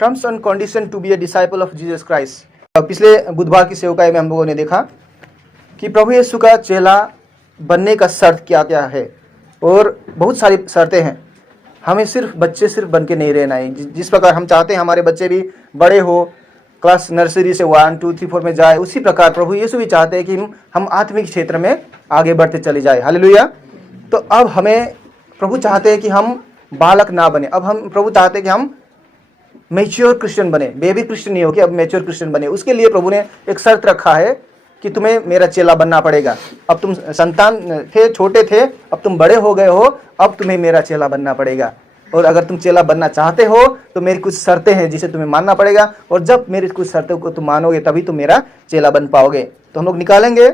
Terms and condition to be a disciple of Jesus Christ. पिछले बुधवार की सेवकाई में हम लोगों ने देखा कि प्रभु यीशु का चेला बनने का शर्त क्या क्या है, और बहुत सारी शर्तें हैं। हमें सिर्फ बच्चे सिर्फ बन के नहीं रहना है। जिस प्रकार हम चाहते हैं हमारे बच्चे भी बड़े हो, क्लास नर्सरी से 1, 2, 3, 4 में जाए, उसी प्रकार प्रभु यीशु भी चाहते हैं कि हम आत्मिक क्षेत्र में आगे बढ़ते चले जाए। हालेलुया। तो अब हमें प्रभु चाहते हैं कि हम बालक ना बने, अब हम प्रभु चाहते हैं कि हम मैच्योर क्रिश्चियन बने, बेबी क्रिश्चियन नहीं हो कि अब मैच्योर क्रिश्चियन बने। उसके लिए प्रभु ने एक शर्त रखा है कि तुम्हें मेरा चेला बनना पड़ेगा। अब तुम संतान थे, छोटे थे, अब तुम बड़े हो गए हो, अब तुम्हें मेरा चेला बनना पड़ेगा। और अगर तुम चेला बनना चाहते हो तो मेरी कुछ शर्तें हैं जिसे तुम्हें मानना पड़ेगा, और जब मेरी कुछ शर्तों को तुम मानोगे तभी तुम मेरा चेला बन पाओगे। तो हम लोग निकालेंगे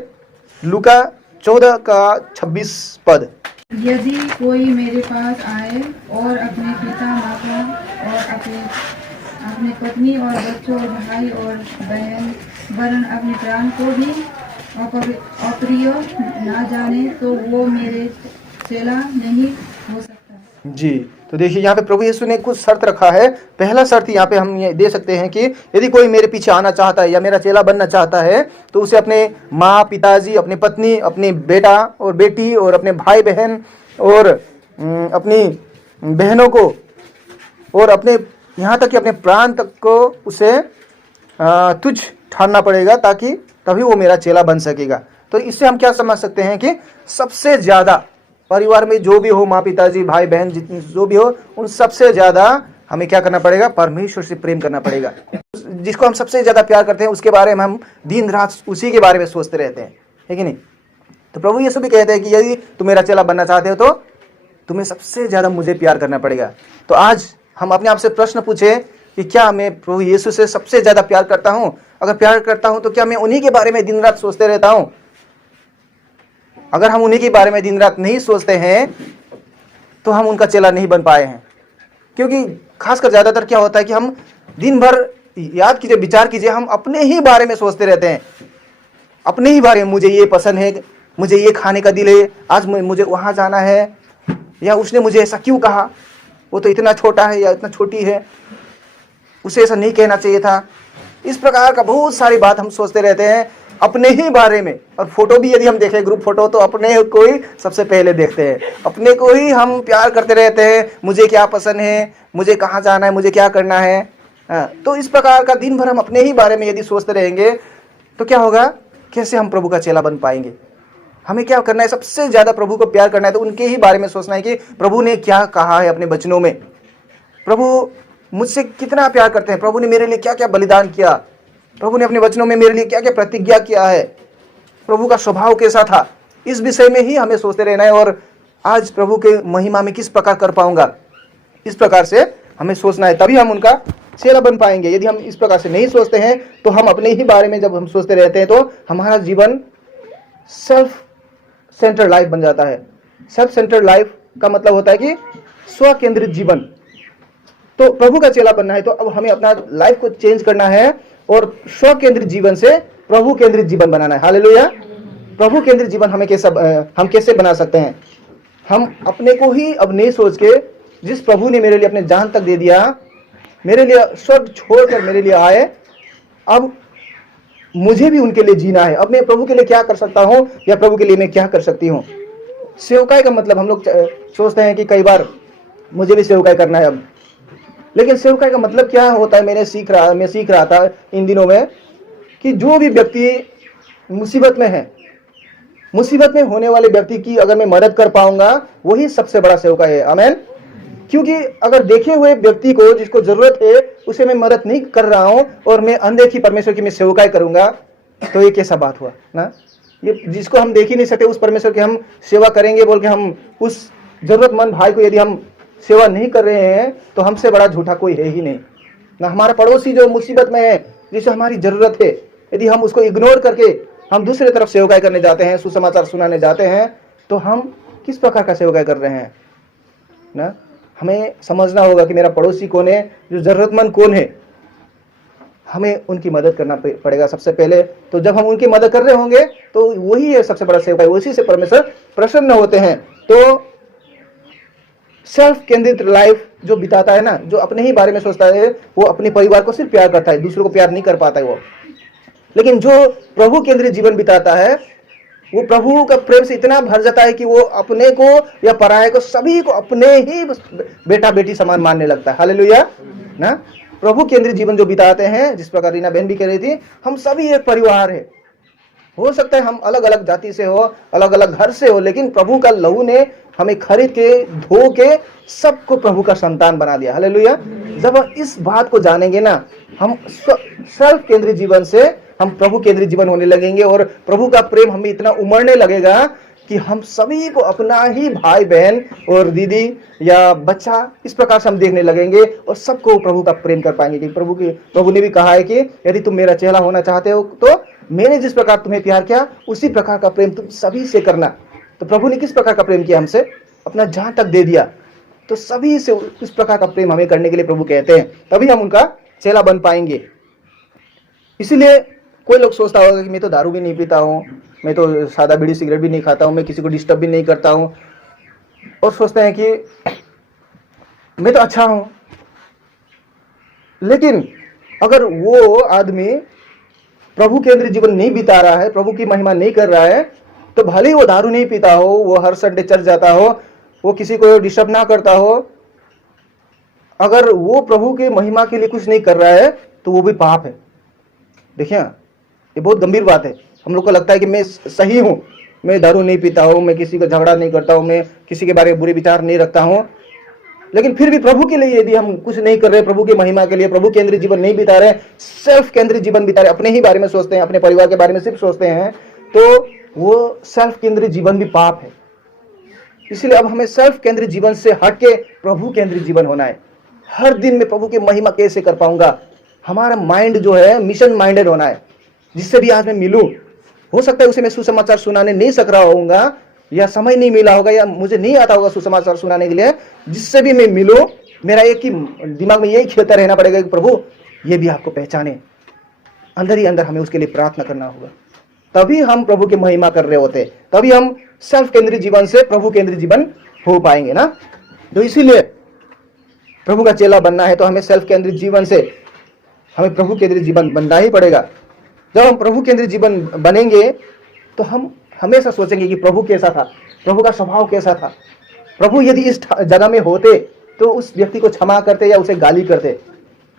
लूका 14 का 26 पद। यदि कोई मेरे पास आए और अपने पिता माता और अपने पत्नी और बच्चों और भाई और बहन वरन अपने प्राण को भी अप्रिय ना जाने तो वो मेरे चेला नहीं हो सकता। जी, तो देखिए यहाँ पे प्रभु यीशु ने कुछ शर्त रखा है। पहला शर्त यहाँ पे हम ये दे सकते हैं कि यदि कोई मेरे पीछे आना चाहता है या मेरा चेला बनना चाहता है तो उसे अपने माँ पिताजी, अपनी पत्नी, अपनी बेटा और बेटी और अपने भाई बहन और अपनी बहनों को और अपने यहाँ तक कि अपने प्राण तक को उसे तुच्छ ठानना पड़ेगा, ताकि तभी वो मेरा चेला बन सकेगा। तो इससे हम क्या समझ सकते हैं कि सबसे ज़्यादा परिवार में जो भी हो, माँ पिताजी भाई बहन जितने जो भी हो, उन सबसे ज़्यादा हमें क्या करना पड़ेगा? परमेश्वर से प्रेम करना पड़ेगा। जिसको हम सबसे ज़्यादा प्यार करते हैं उसके बारे में हम दिन रात उसी के बारे में सोचते रहते हैं, है कि नहीं? तो प्रभु यीशु भी कहते हैं कि यदि तुम मेरा चेला बनना चाहते हो तो तुम्हें सबसे ज़्यादा मुझे प्यार करना पड़ेगा। तो आज हम अपने आप से प्रश्न पूछे कि क्या मैं प्रभु यीशु से सबसे ज़्यादा प्यार करता हूँ? अगर प्यार करता हूँ तो क्या मैं उन्हीं के बारे में दिन रात सोचते रहता हूँ? अगर हम उन्हीं के बारे में दिन रात नहीं सोचते हैं तो हम उनका चेला नहीं बन पाए हैं। क्योंकि खासकर ज़्यादातर क्या होता है कि हम दिन भर, याद कीजिए, विचार कीजिए, हम अपने ही बारे में सोचते रहते हैं, अपने ही बारे में। मुझे ये पसंद है, मुझे ये खाने का दिल है, आज मुझे वहाँ जाना है, या उसने मुझे ऐसा क्यों कहा, वो तो इतना छोटा है या इतना छोटी है, उसे ऐसा नहीं कहना चाहिए था। इस प्रकार का बहुत सारी बात हम सोचते रहते हैं अपने ही बारे में। और फोटो भी यदि हम देखें, ग्रुप फोटो, तो अपने को ही सबसे पहले देखते हैं, अपने को ही हम प्यार करते रहते हैं। मुझे क्या पसंद है, मुझे कहाँ जाना है, मुझे क्या करना है। तो इस प्रकार का दिन भर हम अपने ही बारे में यदि सोचते रहेंगे तो क्या होगा? कैसे हम प्रभु का चेला बन पाएंगे? हमें क्या करना है? सबसे ज़्यादा प्रभु को प्यार करना है तो उनके ही बारे में सोचना है कि प्रभु ने क्या कहा है अपने वचनों में, प्रभु मुझसे कितना प्यार करते हैं, प्रभु ने मेरे लिए क्या क्या बलिदान किया, प्रभु ने अपने वचनों में मेरे लिए क्या क्या प्रतिज्ञा किया है, प्रभु का स्वभाव कैसा था। इस विषय में ही हमें सोचते रहना है, और आज प्रभु के महिमा में किस प्रकार कर पाऊंगा, इस प्रकार से हमें सोचना है, तभी हम उनका चेला बन पाएंगे। यदि हम इस प्रकार से नहीं सोचते हैं तो हम अपने ही बारे में जब हम सोचते रहते हैं तो हमारा जीवन सेल्फ सेंटर्ड लाइफ बन जाता है। सेल्फ सेंटर्ड लाइफ का मतलब होता है कि स्व केंद्रित जीवन। तो प्रभु का चेला बनना है तो अब हमें अपना लाइफ को चेंज करना है और स्व केंद्रित जीवन से प्रभु केंद्रित जीवन बनाना है। हालेलुया। प्रभु केंद्रित जीवन हम कैसे बना सकते हैं? हम अपने को ही अब नहीं सोच के, जिस प्रभु ने मेरे लिए अपने जान तक दे दिया, मेरे लिए स्वर्ग छोड़कर मेरे लिए आए, अब मुझे भी उनके लिए जीना है। अब मैं प्रभु के लिए क्या कर सकता हूँ या प्रभु के लिए मैं क्या कर सकती हूँ? सेवकाई का मतलब हम लोग सोचते हैं कि कई बार मुझे भी सेवकाई करना है अब, लेकिन सेवकाई का मतलब क्या होता है? मैं सीख रहा था इन दिनों में कि जो भी व्यक्ति मुसीबत में है, मुसीबत में होने वाले व्यक्ति की अगर मैं मदद कर पाऊंगा वही सबसे बड़ा सेवकाई है। आमीन। क्योंकि अगर देखे हुए व्यक्ति को, जिसको जरूरत है, उसे मैं मदद नहीं कर रहा हूं और मैं अनदेखी परमेश्वर की मैं सेवकाई करूंगा, तो ये कैसा बात हुआ ना? ये जिसको हम देख ही नहीं सकते उस परमेश्वर की हम सेवा करेंगे बोल के हम उस जरूरतमंद भाई को यदि हम सेवा नहीं कर रहे हैं तो हमसे बड़ा झूठा कोई है ही नहीं ना। हमारा पड़ोसी जो मुसीबत में है, जिसे हमारी जरूरत है, यदि हम उसको इग्नोर करके हम दूसरी तरफ सेवकाई करने जाते हैं, सुसमाचार सुनाने जाते हैं, तो हम किस प्रकार का सेवकाई कर रहे हैं ना? हमें समझना होगा कि मेरा पड़ोसी कौन है, जो जरूरतमंद कौन है, हमें उनकी मदद करना पड़ेगा सबसे पहले। तो जब हम उनकी मदद कर रहे होंगे तो वही है सबसे बड़ा सेवकाई, उसी से परमेश्वर प्रसन्न होते हैं। तो सेल्फ केंद्रित लाइफ जो बिताता है ना, जो अपने ही बारे में सोचता है, वो अपने परिवार को सिर्फ प्यार करता है, दूसरों को प्यार नहीं कर पाता है वो। लेकिन जो प्रभु केंद्रित जीवन बिताता है, वो प्रभु का प्रेम से इतना भर जाता है कि वो अपने को या पराये को, सभी को अपने ही बेटा बेटी समान मानने लगता है। हालेलुया ना। प्रभु केंद्रित जीवन जो बिताते हैं, जिस प्रकार रीना बहन भी कह रही थी, हम सभी एक परिवार है। हो सकता है हम अलग अलग जाति से हो, अलग अलग घर से हो, लेकिन प्रभु का लहू ने हमें खरीद के, धो के सबको प्रभु का संतान बना दिया। हालेलुया। जब हम इस बात को जानेंगे ना, हम सेल्फ केंद्रित जीवन से हम प्रभु केंद्रित जीवन होने लगेंगे, और प्रभु का प्रेम हमें इतना उमड़ने लगेगा कि हम सभी को अपना ही भाई बहन और दीदी या बच्चा इस प्रकार से हम देखने लगेंगे, और सबको प्रभु का प्रेम कर पाएंगे। कि प्रभु ने भी कहा है कि यदि तुम मेरा चेला होना चाहते हो तो मैंने जिस प्रकार तुम्हें प्यार किया उसी प्रकार का प्रेम तुम सभी से करना। तो प्रभु ने किस प्रकार का प्रेम किया हमसे? अपना जान तक दे दिया। तो सभी से इस प्रकार का प्रेम हमें करने के लिए प्रभु कहते हैं, तभी हम उनका चेला बन पाएंगे। इसीलिए कोई लोग सोचता होगा कि मैं तो दारू भी नहीं पीता हूँ, मैं तो सादा बीड़ी सिगरेट भी नहीं खाता हूँ, मैं किसी को डिस्टर्ब भी नहीं करता हूँ, और सोचते हैं कि मैं तो अच्छा हूँ। लेकिन अगर वो आदमी प्रभु केंद्रित जीवन नहीं बिता रहा है, प्रभु की महिमा नहीं कर रहा है, तो भले ही वो दारू नहीं पीता हो, वो हर संडे चर्च जाता हो, वो किसी को डिस्टर्ब ना करता हो, अगर वो प्रभु की महिमा के लिए कुछ नहीं कर रहा है तो वो भी पाप है। देखिए, ये बहुत गंभीर बात है। हम लोग को लगता है कि मैं सही हूं, मैं दारू नहीं पीता हूं, मैं किसी का झगड़ा नहीं करता हूं, मैं किसी के बारे में बुरे विचार नहीं रखता हूं, लेकिन फिर भी प्रभु के लिए यदि हम कुछ नहीं कर रहे, प्रभु की महिमा के लिए प्रभु केंद्रित जीवन नहीं बिता रहे, सेल्फ केंद्रित जीवन बिता रहे, अपने ही बारे में सोचते हैं, अपने परिवार के बारे में सिर्फ सोचते हैं, तो वो सेल्फ केंद्रित जीवन भी पाप है। इसलिए अब हमें सेल्फ केंद्रित जीवन से हट के प्रभु केंद्रित जीवन होना है। हर दिन में प्रभु की महिमा कैसे कर पाऊंगा, हमारा माइंड जो है मिशन माइंडेड होना है। जिससे भी आज मैं मिलूं, हो सकता है उसे मैं सुसमाचार सुनाने नहीं सक रहा होऊंगा, या समय नहीं मिला होगा, या मुझे नहीं आता होगा सुसमाचार सुनाने के लिए, जिससे भी मैं मिलूं, मेरा एक ही दिमाग में यही खेलता रहना पड़ेगा कि प्रभु ये भी आपको पहचाने। अंदर ही अंदर हमें उसके लिए प्रार्थना करना होगा, तभी हम प्रभु की महिमा कर रहे होते, तभी हम सेल्फ केंद्रित जीवन से प्रभु केंद्रित जीवन हो पाएंगे ना। तो इसीलिए प्रभु का चेला बनना है तो हमें सेल्फ केंद्रित जीवन से हमें प्रभु केंद्रित जीवन बनना ही पड़ेगा। जब हम प्रभु केंद्रित जीवन बनेंगे तो हम हमेशा सोचेंगे कि प्रभु कैसा था, प्रभु का स्वभाव कैसा था। प्रभु यदि इस जगह में होते तो उस व्यक्ति को क्षमा करते या उसे गाली करते।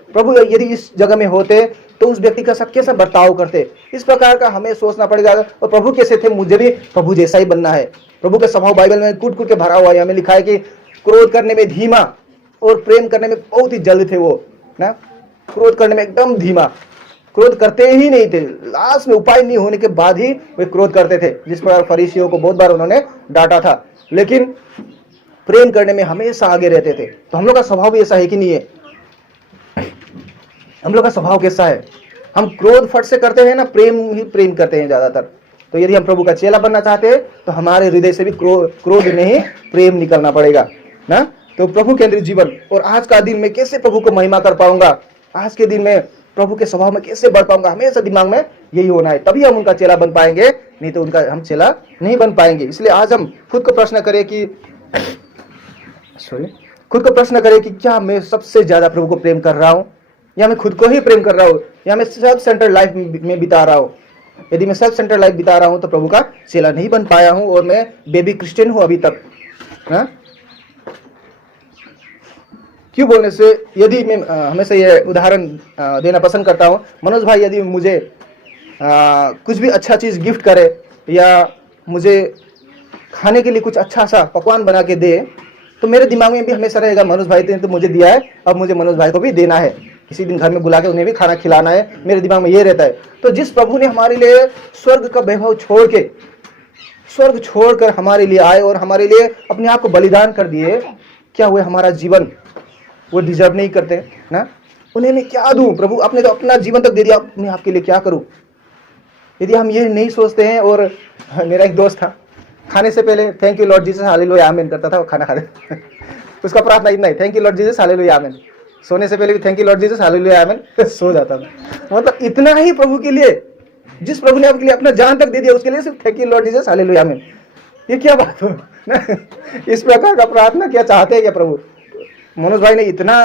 प्रभु यदि इस जगह में होते तो उस व्यक्ति का साथ कैसा बर्ताव करते। इस प्रकार का हमें सोचना पड़ेगा। और प्रभु कैसे थे, मुझे भी प्रभु जैसा ही बनना है। प्रभु का स्वभाव बाइबल में कूट कूट के भरा हुआ है। हमें लिखा है कि क्रोध करने में धीमा और प्रेम करने में बहुत ही जल्द थे वो ना। क्रोध करने में एकदम धीमा, क्रोध करते ही नहीं थे, लास्ट में उपाय नहीं होने के बाद ही वे क्रोध करते थे। जिस प्रकार फरीसियों को बहुत बार उन्होंने डांटा था, लेकिन प्रेम करने में हमेशा आगे रहते थे। तो हम लोग का स्वभाव भी ऐसा है कि नहीं है? हम लोग का स्वभाव कैसा है? हम क्रोध फट से करते हैं ना, प्रेम ही प्रेम करते हैं ज्यादातर। तो यदि हम प्रभु का चेला बनना चाहते हैं तो हमारे हृदय से भी क्रोध नहीं प्रेम निकलना पड़ेगा ना। तो प्रभु केंद्रित जीवन। और आज का दिन में कैसे प्रभु को महिमा कर पाऊंगा, आज के दिन में प्रभु के स्वभाव में कैसे बढ़ पाऊंगा, हमेशा दिमाग में यही होना है, तभी हम उनका चेला बन पाएंगे, नहीं तो उनका हम चेला नहीं बन पाएंगे। इसलिए आज हम खुद को प्रश्न करें कि क्या मैं सबसे ज्यादा प्रभु को प्रेम कर रहा हूं, या मैं खुद को ही प्रेम कर रहा हूं, या मैं सेल्फ सेंटर लाइफ में बिता रहा हूं। यदि मैं सेल्फ सेंटर लाइफ बिता रहा हूं तो प्रभु का चेला नहीं बन पाया हूं और मैं बेबी क्रिश्चियन हूं अभी तक ना। क्यों बोलने से, यदि मैं हमेशा ये उदाहरण देना पसंद करता हूँ, मनोज भाई यदि मुझे कुछ भी अच्छा चीज़ गिफ्ट करे या मुझे खाने के लिए कुछ अच्छा सा पकवान बना के दे, तो मेरे दिमाग में भी हमेशा रहेगा मनोज भाई ने तो मुझे दिया है, अब मुझे मनोज भाई को भी देना है, किसी दिन घर में बुला के उन्हें भी खाना खिलाना है। मेरे दिमाग में ये रहता है। तो जिस प्रभु ने हमारे लिए स्वर्ग का वैभव स्वर्ग छोड़कर हमारे लिए आए और हमारे लिए अपने आप को बलिदान कर दिए, क्या हुए हमारा जीवन वो डिजर्व नहीं करते ना? उन्हें मैं क्या दूं? प्रभु आपने तो अपना जीवन तक दे दिया, मैं आपके लिए क्या करूं? यदि हम ये नहीं सोचते हैं। और मेरा एक दोस्त था, खाने से पहले thank you lord Jesus hallelujah amen करता था वो खाना खाते उसका प्रार्थना इतना ही, thank you lord Jesus hallelujah amen. सोने से पहले भी thank you lord Jesus hallelujah amen सो जाता था। मतलब इतना ही प्रभु के लिए, जिस प्रभु ने आपके लिए अपना जान तक दे दिया उसके लिए सिर्फ thank you lord Jesus hallelujah आमीन। ये क्या बात हो ना? इस प्रकार का प्रार्थना क्या चाहते हैं क्या प्रभु? मनोज भाई ने इतना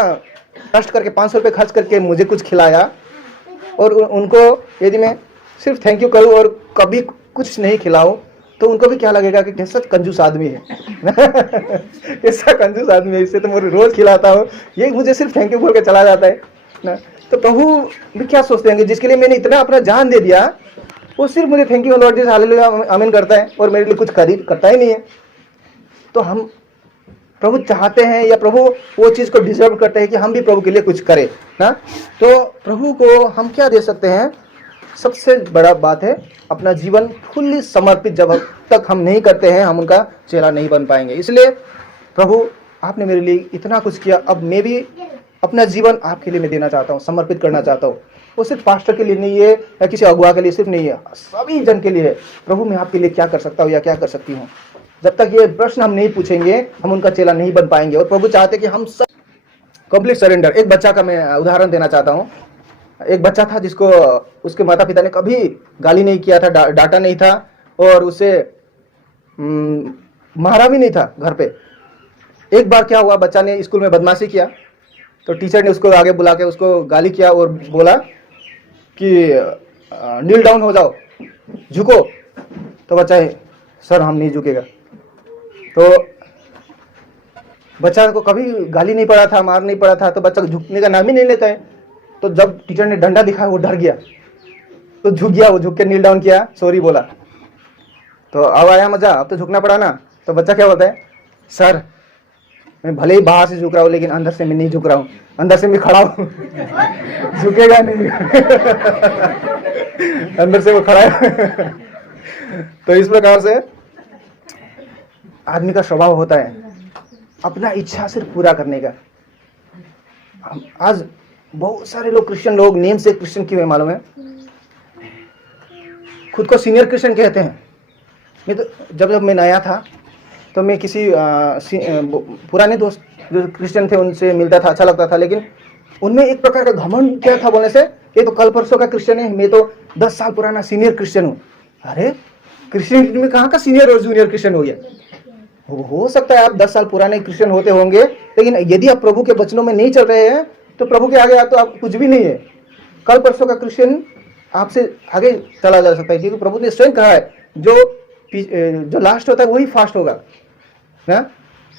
कष्ट करके 500 रुपये खर्च करके मुझे कुछ खिलाया, और उनको यदि मैं सिर्फ थैंक यू करूं और कभी कुछ नहीं खिलाऊं तो उनको भी क्या लगेगा कि कैसा कंजूस आदमी है कैसा कंजूस आदमी है, इससे तो मैं रोज खिलाता हूँ, ये मुझे सिर्फ थैंक यू बोल के चला जाता है ना। तो प्रभु भी क्या सोचते हैं कि जिसके लिए मैंने इतना अपना जान दे दिया, वो सिर्फ मुझे thank you lord Jesus hallelujah amen करता है और मेरे लिए कुछ करता ही नहीं है। तो हम प्रभु चाहते हैं या प्रभु वो चीज़ को डिजर्व करते हैं कि हम भी प्रभु के लिए कुछ करें ना। तो प्रभु को हम क्या दे सकते हैं? सबसे बड़ा बात है अपना जीवन फुल्ली समर्पित। जब तक हम नहीं करते हैं हम उनका चेला नहीं बन पाएंगे। इसलिए प्रभु आपने मेरे लिए इतना कुछ किया, अब मैं भी अपना जीवन आपके लिए मैं देना चाहता हूँ, समर्पित करना चाहता हूँ। वो सिर्फ पास्टर के लिए नहीं है या किसी अगुआ के लिए सिर्फ नहीं है, सभी जन के लिए है। प्रभु मैं आपके लिए क्या कर सकता हूँ या क्या कर सकती हूँ? जब तक ये प्रश्न हम नहीं पूछेंगे हम उनका चेला नहीं बन पाएंगे। और प्रभु चाहते कि हम सब कंप्लीट सरेंडर। एक बच्चा का मैं उदाहरण देना चाहता हूँ। एक बच्चा था जिसको उसके माता पिता ने कभी गाली नहीं किया था, डांटा नहीं था और उसे मारा भी नहीं था घर पे। एक बार क्या हुआ, बच्चा ने स्कूल में बदमाशी किया तो टीचर ने उसको आगे बुला के उसको गाली किया और बोला कि नील डाउन हो जाओ, झुको। तो बच्चा सर हम नहीं झुकेगा। तो बच्चा को कभी गाली नहीं पड़ा था, मार नहीं पड़ा था, तो बच्चा झुकने का नाम ही नहीं लेता है। तो जब टीचर ने डंडा दिखाया वो डर गया, तो झुक गया, वो झुक के नील डाउन किया, सॉरी बोला। तो अब आया मजा, अब तो झुकना पड़ा ना। तो बच्चा क्या बोलता है, सर मैं भले ही बाहर से झुक रहा हूँ लेकिन अंदर से मैं नहीं झुक रहा हूँ, अंदर से मैं खड़ा हूँ झुकेगा नहीं अंदर से वो खड़ा है तो इस प्रकार से आदमी का स्वभाव होता है अपना इच्छा सिर्फ पूरा करने का। आज बहुत सारे लोग क्रिश्चियन लोग नेम से क्रिश्चियन क्यों है मालूम है? खुद को सीनियर क्रिश्चियन कहते हैं। मैं तो जब मैं नया था तो मैं किसी पुराने दोस्त जो क्रिश्चियन थे उनसे मिलता था, अच्छा लगता था, लेकिन उनमें एक प्रकार का घमंड क्या था बोलने से, ये तो कल परसों का क्रिश्चियन है, मैं तो 10 साल पुराना सीनियर क्रिश्चियन हूँ। अरे क्रिश्चियन में कहाँ का सीनियर और जूनियर क्रिश्चियन हो गया? हो सकता है आप 10 साल पुराने क्रिश्चियन होते होंगे, लेकिन यदि आप प्रभु के वचनों में नहीं चल रहे हैं तो प्रभु के आगे तो आप कुछ भी नहीं है। कल परसों का क्रिश्चियन आपसे आगे चला जा सकता है, क्योंकि प्रभु ने स्वयं कहा है जो लास्ट होता है वही फास्ट होगा ना।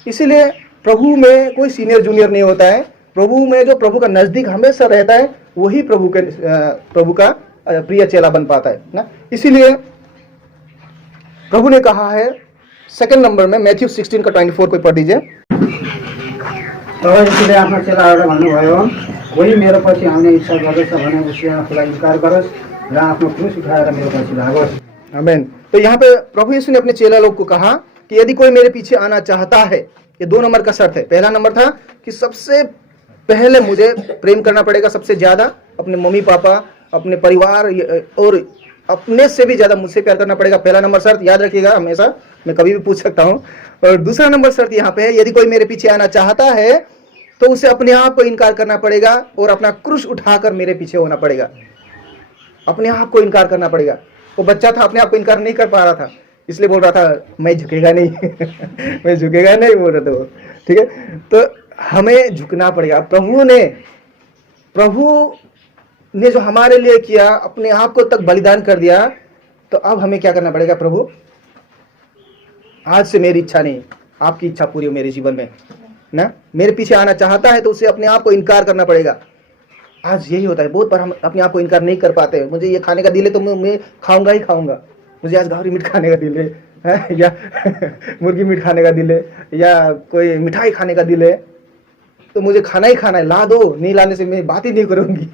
इसीलिए प्रभु में कोई सीनियर जूनियर नहीं होता है। प्रभु में जो प्रभु का नजदीक हमेशा रहता है वही प्रभु का प्रिय चेला बन पाता है ना। इसीलिए प्रभु ने कहा है 2 नंबर में मैथ्यू 16 का 24 कोई पढ़ दीजिए। इसलिए आफ्नो चेलाहरूलाई भन्नुभयो, कोही मेरो पछि आउने इच्छा गर्दछ भने उसले आफूलाई इन्कार गरोस् र आफ्नो क्रुस उठाएर मेरो पछि लागोस्। आमेन। तो यहाँ पे प्रभु यीशु ने अपने चेला लोग को कहा कि यदि कोई मेरे पीछे आना चाहता है, ये 2 नंबर का शर्त है। पहला नंबर था कि सबसे पहले मुझे प्रेम करना पड़ेगा सबसे ज्यादा, अपने मम्मी पापा, अपने परिवार और अपने से भी ज्यादा मुझसे प्यार करना पड़ेगा। पहला नंबर शर्त याद रखिएगा, हमेशा मैं कभी भी पूछ सकता हूँ। और दूसरा नंबर शर्त यहाँ पे है, यदि कोई मेरे पीछे आना चाहता है तो उसे अपने आप को इनकार करना पड़ेगा और अपना क्रूस उठाकर मेरे पीछे होना पड़ेगा। अपने आप को इनकार करना पड़ेगा। वो बच्चा था, अपने आप को इनकार नहीं कर पा रहा था, इसलिए बोल रहा था मैं झुकेगा नहीं मैं झुकेगा नहीं बोल रहा था वो, ठीक है। तो हमें झुकना पड़ेगा। प्रभु ने जो हमारे लिए किया, अपने आप को तक बलिदान कर दिया, तो अब हमें क्या करना पड़ेगा? प्रभु आज से मेरी इच्छा नहीं, आपकी इच्छा पूरी हो मेरे जीवन में ना। मेरे पीछे आना चाहता है तो उसे अपने आप को इनकार करना पड़ेगा। आज यही होता है, बहुत बार हम अपने आप को इनकार नहीं कर पाते। मुझे ये खाने का दिल है तो मैं खाऊंगा ही खाऊंगा। मुझे आज गावरी मीट खाने का दिल है या मुर्गी मीट खाने का दिल है या कोई मिठाई खाने का दिल है, तो मुझे खाना ही खाना है, ला दो, नहीं लाने से मैं बात ही नहीं करूंगी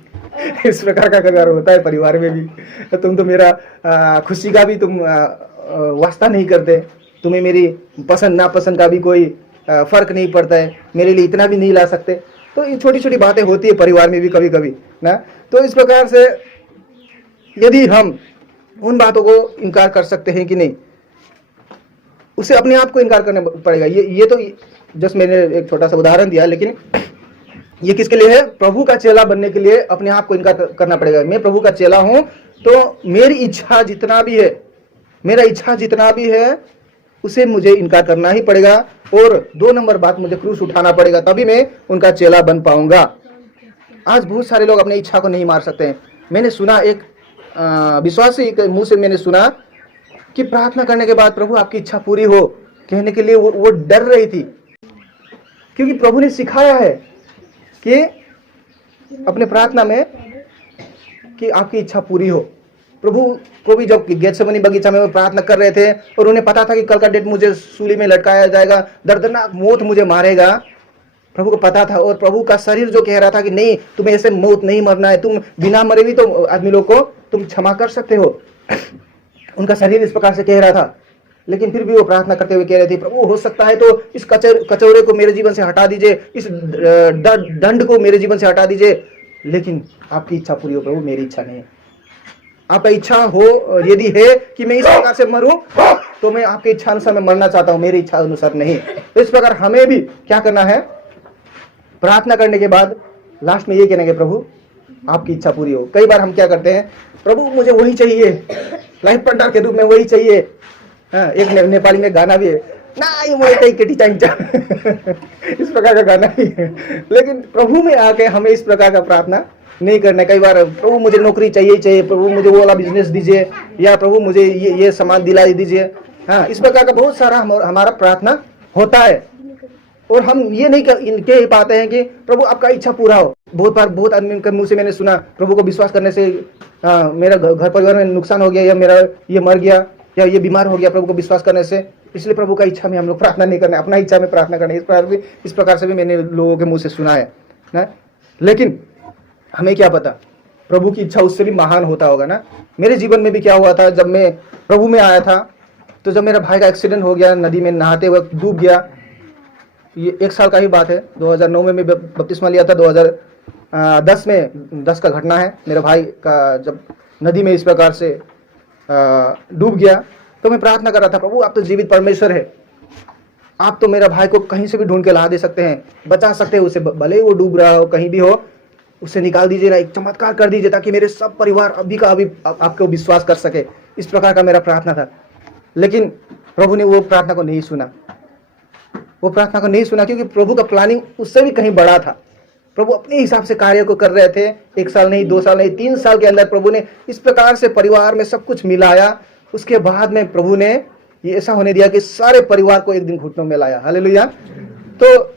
इस प्रकार का कभी होता है परिवार में भी। तुम तो मेरा खुशी का भी तुम वास्ता नहीं करते, तुम्हें मेरी पसंद नापसंद का भी कोई फर्क नहीं पड़ता है, मेरे लिए इतना भी नहीं ला सकते। तो ये छोटी छोटी बातें होती है परिवार में भी कभी कभी ना। तो इस प्रकार से यदि हम उन बातों को इनकार कर सकते हैं कि नहीं, उसे अपने आप को इनकार करना पड़ेगा। ये तो जस्ट मैंने एक छोटा सा उदाहरण दिया, लेकिन ये किसके लिए है? प्रभु का चेला बनने के लिए अपने आप को इनकार करना पड़ेगा। मैं प्रभु का चेला हूं तो मेरी इच्छा जितना भी है, मेरा इच्छा जितना भी है उसे मुझे इनकार करना ही पड़ेगा। और 2 नंबर बात, मुझे क्रूस उठाना पड़ेगा, तभी मैं उनका चेला बन पाऊंगा। आज बहुत सारे लोग अपनी इच्छा को नहीं मार सकते हैं। मैंने सुना एक विश्वासी के मुंह से मैंने सुना कि प्रार्थना करने के बाद प्रभु आपकी इच्छा पूरी हो कहने के लिए वो डर रही थी, क्योंकि प्रभु ने सिखाया है कि अपने प्रार्थना में कि आपकी इच्छा पूरी हो। प्रभु को भी जब गेत्सेमनी बगीचा में वो प्रार्थना कर रहे थे और उन्हें पता था कि कल का डेट मुझे सूली में लटकाया जाएगा, दर्दनाक मौत मुझे मारेगा, प्रभु को पता था। और प्रभु का शरीर जो कह रहा था कि नहीं, तुम्हें ऐसे मौत नहीं मरना है, तुम बिना मरे भी तो आदमी लोग को तुम क्षमा कर सकते हो। उनका शरीर इस प्रकार से कह रहा था, लेकिन फिर भी वो प्रार्थना करते हुए कह रहे थे, प्रभु हो सकता है तो इस कचौरे को मेरे जीवन से हटा दीजिए, इस दंड को मेरे जीवन से हटा दीजिए, लेकिन आपकी इच्छा पूरी हो प्रभु, मेरी इच्छा नहीं है। आपका इच्छा हो यदि है कि मैं इस प्रकार से मरूं, तो मैं आपकी इच्छा अनुसार मैं मरना चाहता हूं, मेरी इच्छा अनुसार नहीं। तो इस प्रकार हमें भी क्या करना है, प्रार्थना करने के बाद लास्ट में ये कहने, प्रभु आपकी इच्छा पूरी हो। कई बार हम क्या करते हैं, प्रभु मुझे वही चाहिए, लाइफ पार्टनर के रूप में वही चाहिए। हाँ, एक नेपाली में गाना भी है, ना ये मुझे कई केटी चाहिए इस प्रकार का गाना भी है। लेकिन प्रभु में आके हमें इस प्रकार का प्रार्थना नहीं करना। कई बार प्रभु मुझे नौकरी चाहिए चाहिए, प्रभु मुझे वो वाला बिजनेस दीजिए, या प्रभु मुझे ये सामान दिला दीजिए। हाँ, इस प्रकार का बहुत सारा हमारा प्रार्थना होता है, और हम ये नहीं कह ही पाते हैं कि प्रभु आपका इच्छा पूरा हो। बहुत बार बहुत आदमी के मुंह से मैंने सुना, प्रभु को विश्वास करने से मेरा घर परिवार में नुकसान हो गया, या मेरा ये मर गया, या ये बीमार हो गया प्रभु को विश्वास करने से, इसलिए प्रभु का इच्छा में हम लोग प्रार्थना नहीं करना, अपना इच्छा में प्रार्थना करना। इस प्रकार से भी मैंने लोगों के मुंह से सुना है ना। लेकिन हमें क्या पता, प्रभु की इच्छा उससे भी महान होता होगा ना। मेरे जीवन में भी क्या हुआ था, जब मैं प्रभु में आया था, तो जब मेरा भाई का एक्सीडेंट हो गया, नदी में नहाते वक्त डूब गया, ये 1 साल का ही बात है। 2009 में मैं बपतिस्मा लिया था, 2010 में 10 का घटना है। मेरे भाई का जब नदी में इस प्रकार से डूब गया, तो मैं प्रार्थना कर रहा था, प्रभु आप तो जीवित परमेश्वर है, आप तो मेरा भाई को कहीं से भी ढूंढ के ला दे सकते हैं, बचा सकते हैं उसे, भले ही वो डूब रहा हो कहीं भी हो, उसे निकाल दीजिए ना, एक चमत्कार कर दीजिए, ताकि मेरे सब परिवार अभी का अभी आपको विश्वास कर सके। इस प्रकार का मेरा प्रार्थना था। लेकिन प्रभु ने वो प्रार्थना को नहीं सुना, वो प्रार्थना को नहीं सुना, क्योंकि प्रभु का प्लानिंग उससे भी कहीं बड़ा था। प्रभु अपने हिसाब से कार्य को कर रहे थे। 1 साल नहीं, 2 साल नहीं, 3 साल के अंदर प्रभु ने इस प्रकार से परिवार में सब कुछ मिलाया। उसके बाद में प्रभु ने ये ऐसा होने दिया कि सारे परिवार को एक दिन घुटनों में लाया। हालेलुया। तो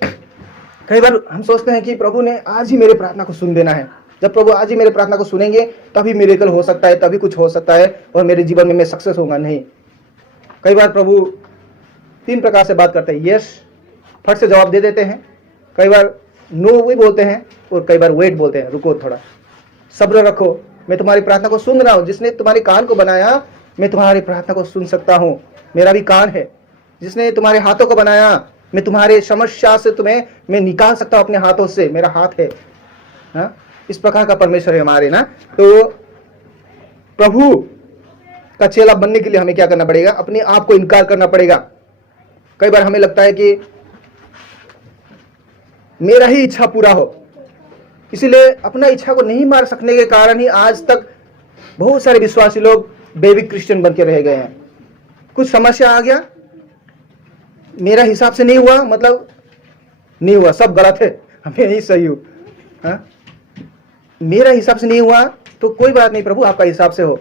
कई बार हम सोचते हैं कि प्रभु ने आज ही मेरे प्रार्थना को सुन देना है। जब प्रभु आज ही मेरे प्रार्थना को सुनेंगे तभी मिरेकल हो सकता है, तभी कुछ हो सकता है और मेरे जीवन में मैं सक्सेस होगा। नहीं, कई बार प्रभु 3 प्रकार से बात करते हैं। यस, फट से जवाब दे देते हैं, कई बार नो भी बोलते हैं, और कई बार वेट बोलते हैं, रुको थोड़ा, सब्र रखो, मैं तुम्हारी प्रार्थना को सुन रहा हूँ। जिसने तुम्हारे कान को बनाया, मैं तुम्हारी प्रार्थना को सुन सकता हूँ, मेरा भी कान है। जिसने तुम्हारे हाथों को बनाया, मैं तुम्हारे समस्या से तुम्हें मैं निकाल सकता हूँ अपने हाथों से, मेरा हाथ है। हाँ, इस प्रकार का परमेश्वर है हमारे ना। तो प्रभु का चेला बनने के लिए हमें क्या करना पड़ेगा, अपने आप को इनकार करना पड़ेगा। कई बार हमें लगता है कि मेरा ही इच्छा पूरा हो, इसीलिए अपना इच्छा को नहीं मार सकने के कारण ही आज तक बहुत सारे विश्वासी लोग बेबी क्रिश्चियन बन के रह गए हैं। कुछ समस्या आ गया, मेरा हिसाब से नहीं हुआ, मतलब नहीं हुआ, सब गलत है, मैं ही सही हूं। हाँ? मेरा हिसाब से नहीं हुआ तो कोई बात नहीं, प्रभु आपका हिसाब से हो,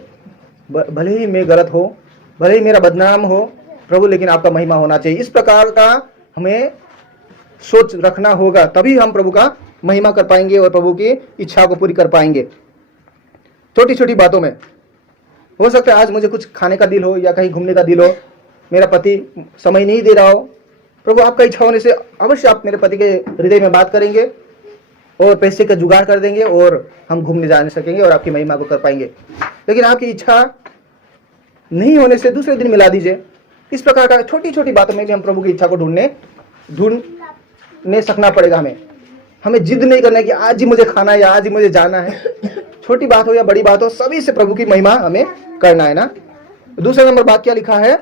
भले ही मैं गलत हो, भले ही मेरा बदनाम हो प्रभु, लेकिन आपका महिमा होना चाहिए। इस प्रकार का हमें सोच रखना होगा, तभी हम प्रभु का महिमा कर पाएंगे और प्रभु की इच्छा को पूरी कर पाएंगे। छोटी छोटी बातों में हो सकता है आज मुझे कुछ खाने का दिल हो या कहीं घूमने का दिल हो, मेरा पति समय नहीं दे रहा हो, प्रभु आपका इच्छा होने से अवश्य आप मेरे पति के हृदय में बात करेंगे और पैसे का जुगाड़ कर देंगे और हम घूमने जा सकेंगे और आपकी महिमा को कर पाएंगे। लेकिन आपकी इच्छा नहीं होने से दूसरे दिन मिला दीजिए। इस प्रकार का छोटी छोटी बातों में भी हम प्रभु की इच्छा को ढूंढने सकना पड़ेगा। हमें जिद नहीं करना है कि आज ही मुझे खाना है या आज ही मुझे जाना है। छोटी बात हो या बड़ी बात हो, सभी से प्रभु की महिमा हमें करना है ना। दूसरा नंबर बात क्या लिखा है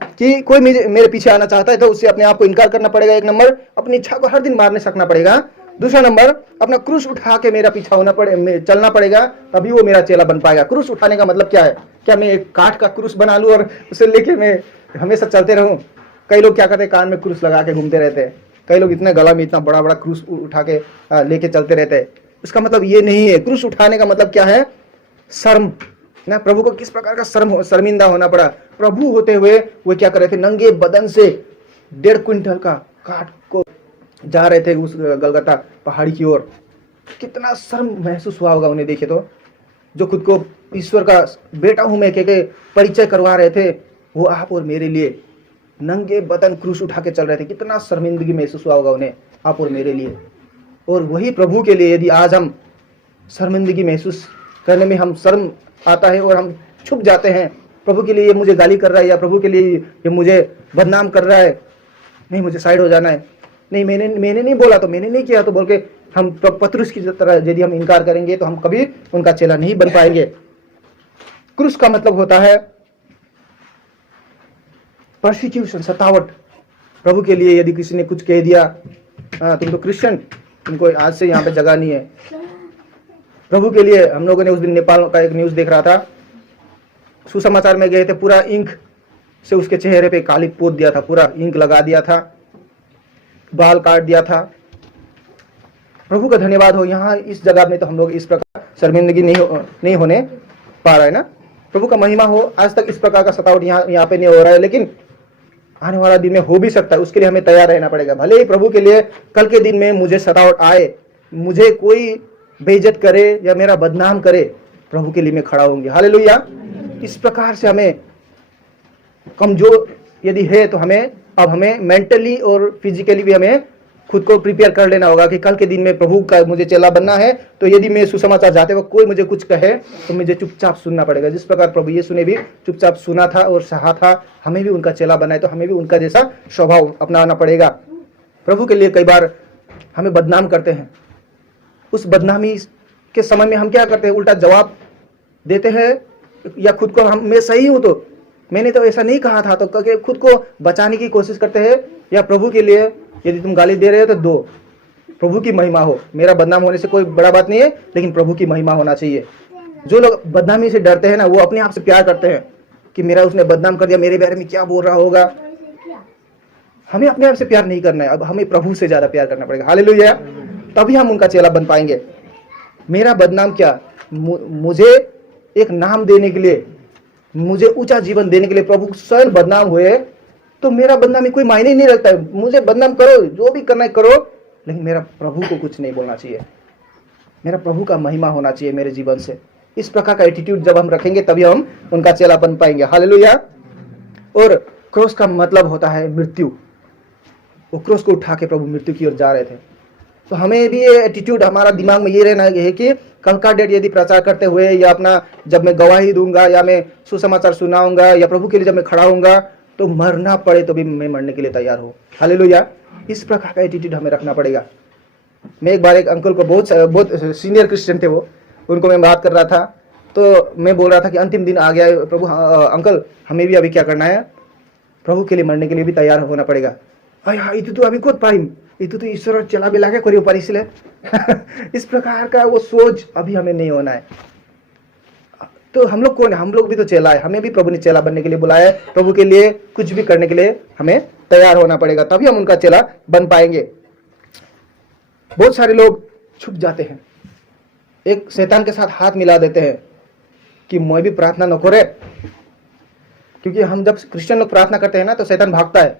कि कोई मेरे पीछे आना चाहता है तो उससे अपने आप को इनकार करना पड़ेगा। 1 नंबर, अपनी इच्छा को हर दिन मारने सकना पड़ेगा। दूसरा नंबर, अपना क्रूस उठा के मेरा पीछा चलना पड़ेगा, तभी वो मेरा चेला बन पाएगा। क्रूस उठाने का मतलब क्या है? क्या मैं एक काठ का क्रूस बना लूं और उसे लेके मैं हमेशा चलते रहूं? कई लोग क्या करते हैं, कान में क्रूस लगा के घूमते रहते हैं। कई लोग इतने गला में इतना बड़ा बड़ा क्रूस उठा के लेके चलते रहते हैं। उसका मतलब ये नहीं है। क्रूस उठाने का मतलब क्या है? शर्म ना। प्रभु को किस प्रकार का शर्मिंदा होना पड़ा। प्रभु होते हुए वो क्या कर रहे थे, नंगे बदन से 1.5 क्विंटल का काट को जा रहे थे उस गलगता पहाड़ी की ओर। कितना शर्म महसूस हुआ होगा उन्हें देखे तो। जो खुद को ईश्वर का बेटा हूं मैं के परिचय करवा रहे थे, वो आप और मेरे लिए नंगे बदन क्रूस उठा के चल रहे थे। कितना शर्मिंदगी महसूस हुआ होगा उन्हें, आप और मेरे लिए। और वही प्रभु के लिए यदि आज हम शर्मिंदगी महसूस करने में हम शर्म आता है और हम छुप जाते हैं, प्रभु के लिए ये मुझे गाली कर रहा है या प्रभु के लिए ये मुझे बदनाम कर रहा है, नहीं मुझे साइड हो जाना है, नहीं मैंने नहीं बोला तो मैंने नहीं किया तो बोल के हम पतरस की तरह यदि हम इनकार करेंगे तो हम कभी उनका चेला नहीं बन पाएंगे। क्रूस का मतलब होता है परसिक्यूशन, सतावट। प्रभु के लिए यदि किसी ने कुछ कह दिया, तुम तो क्रिश्चियन, तुमको आज से यहाँ पे जगह नहीं है। प्रभु के लिए हम लोगों ने उस दिन नेपाल का एक न्यूज देख रहा था, सुसमाचार में गए थे, पूरा इंक से उसके चेहरे पे काली पोत दिया था, पूरा इंक लगा दिया था, बाल काट दिया था। प्रभु का धन्यवाद हो, यहाँ इस जगह में तो हम लोग इस प्रकार शर्मिंदगी नहीं होने पा रहा है ना। प्रभु का महिमा हो। आज तक इस प्रकार का सतावट यहाँ पे नहीं हो रहा है, लेकिन आने वाला दिन में हो भी सकता है। उसके लिए हमें तैयार रहना पड़ेगा। भले ही प्रभु के लिए कल के दिन में मुझे सतावट आए, मुझे कोई बेइज्जत करे या मेरा बदनाम करे, प्रभु के लिए मैं खड़ा होंगे। हालेलुया। इस प्रकार से हमें कमजोर यदि है तो हमें मेंटली और फिजिकली भी हमें खुद को प्रिपेयर कर लेना होगा कि कल के दिन में प्रभु का मुझे चेला बनना है। तो यदि मैं सुसमाचार जाते वक्त कोई मुझे कुछ कहे तो मुझे चुपचाप सुनना पड़ेगा। जिस प्रकार प्रभु यीशु ने भी चुपचाप सुना था और सहा था, हमें भी उनका चेला बनना है तो हमें भी उनका जैसा स्वभाव अपनाना पड़ेगा। प्रभु के लिए कई बार हमें बदनाम करते हैं, उस बदनामी के समय में हम क्या करते हैं, उल्टा जवाब देते हैं या खुद को मैं सही हूं तो मैंने तो ऐसा नहीं कहा था, तो करके खुद को बचाने की कोशिश करते हैं। या प्रभु के लिए यदि तुम गाली दे रहे हो तो दो, प्रभु की महिमा हो। मेरा बदनाम होने से कोई बड़ा बात नहीं है, लेकिन प्रभु की महिमा होना चाहिए। जो लोग बदनामी से डरते हैं ना, वो अपने आप से प्यार करते हैं कि मेरा उसने बदनाम कर दिया, मेरे बारे में क्या बोल रहा होगा। हमें अपने आप से प्यार नहीं करना है, अब हमें प्रभु से ज्यादा प्यार करना पड़ेगा। हालेलुया। तभी हम उनका चेला बन पाएंगे। मेरा बदनाम क्या, मुझे एक नाम देने के लिए, मुझे ऊंचा जीवन देने के लिए प्रभु स्वयं बदनाम हुए, तो मेरा बदनामी कोई मायने नहीं रखता है। मुझे बदनाम करो, जो भी करना है करो, लेकिन मेरा प्रभु को कुछ नहीं बोलना चाहिए। मेरा प्रभु का महिमा होना चाहिए मेरे जीवन से। इस प्रकार का एटीट्यूड जब हम रखेंगे तभी हम उनका चेला बन पाएंगे। हालेलुया। और क्रोस का मतलब होता है मृत्यु। वो क्रोस को उठा के प्रभु मृत्यु की ओर जा रहे थे। तो हमें भी ये एटीट्यूड हमारा दिमाग में ये रहना है कि कल का डेट यदि प्रचार करते हुए या अपना जब मैं गवाही दूंगा या मैं सुसमाचार सुनाऊंगा या प्रभु के लिए जब मैं खड़ा होऊंगा तो मरना पड़े तो भी मैं मरने के लिए तैयार हूँ। हालेलुया। इस प्रकार का एटीट्यूड हमें रखना पड़ेगा। मैं एक बार एक अंकल को, बहुत सीनियर क्रिश्चियन थे वो, उनको मैं बात कर रहा था, तो मैं बोल रहा था कि अंतिम दिन आ गया है प्रभु, अंकल हमें भी अभी क्या करना है, प्रभु के लिए मरने के लिए भी तैयार होना पड़ेगा। हाँ इतु तो अभी कोत पारिम, इतु तो ईश्वर चला बेला क्या करियो परिसले इस प्रकार का वो सोच अभी हमें नहीं होना है। तो हम लोग कौन है, हम लोग भी तो चेला है, हमें भी प्रभु ने चेला बनने के लिए बुलाया है। प्रभु के लिए कुछ भी करने के लिए हमें तैयार होना पड़ेगा, तभी हम उनका चेला बन पाएंगे। बहुत सारे लोग छुप जाते हैं, एक शैतान के साथ हाथ मिला देते हैं कि मैं भी प्रार्थना न करे, क्योंकि हम जब क्रिश्चियन लोग प्रार्थना करते हैं ना तो शैतान भागता है,